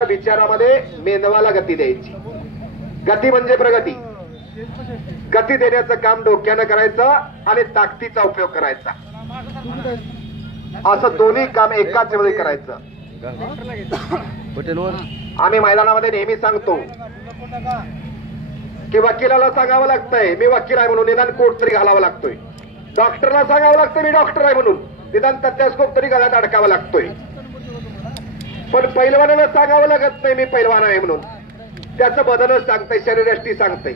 विचारामध्ये मेंदवाला गती द्यायची. गती म्हणजे प्रगती. गती देण्याचं काम डोक्यानं करायचं आणि ताकदीचा उपयोग करायचा. असं दोन्ही काम एकाच वेळी करायचं. आम्ही मैदानामध्ये नेहमी सांगतो की वकिलाला सांगावं लागतंय मी वकील आहे म्हणून, निदान कोट तरी घालावा लागतोय. डॉक्टरला सांगावं लागतं मी डॉक्टर आहे म्हणून, निदान तथ्यास्कोप तरी गळ्यात अडकावा लागतोय. पण पैलवानाला सांगावं लागत नाही मी पैलवान आहे म्हणून. त्याचं बदलच सांगतंय, शरीरयष्टी सांगतंय.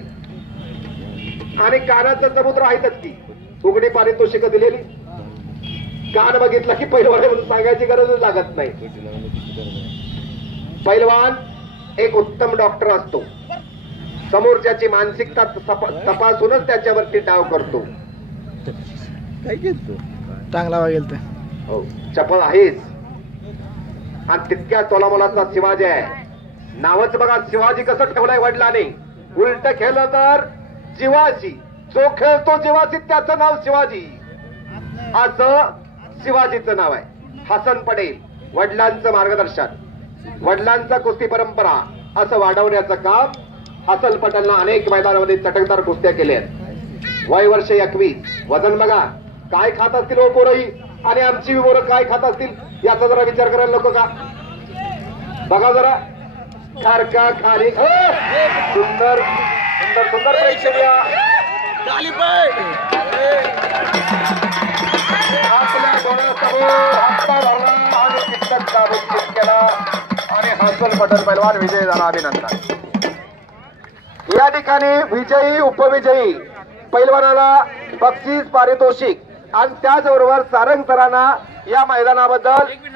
आणि कानाचं समुद्र आहेतच की, उघडी पारितोषिक दिलेली. कान बघितला की पैलवान आहे म्हणून सांगायची गरजच लागत नाही. पैलवान एक उत्तम डॉक्टर असतो. समोरच्याची मानसिकता तपासूनच त्याच्यावरती डाव करतो. चांगला वागेल तर हो, चपळ आहेच. आणि तितक्या तोलामोलाचा शिवाजी आहे. नावच बघा, शिवाजी कसं ठेवलाय वडिलांनी. उलट खेळलं तर जीवाशी. जो खेळतो जीवाशी त्याचं नाव शिवाजी, असं शिवाजीचं नाव आहे. हसन पटेल वडिलांचं मार्गदर्शन, वडिलांचा कुस्ती परंपरा असं वाढवण्याचं काम हसन पटेलनं अनेक मैदानामध्ये चटकदार कुस्त्या केल्या आहेत. वय वर्ष 21. वजन बघा काय खात असतील ओ पोरही, आणि आमची पोरं काय खात असतील याचा जरा विचार करायला नको का? बघा जरा खारका खारी. सुंदर सुंदर सुंदर प्रेक्षणीय आपल्या डोळ्यासमोर हप्ता भरला आणि तितकंच काबीज केला आणि हसन पटेल पैलवान विजयी झाला. अभिनंदन. या ठिकाणी विजयी उपविजयी पैलवानाला बक्षीस पारितोषिक आणि त्याचबरोबर सारंग सरांना या मैदानाबद्दल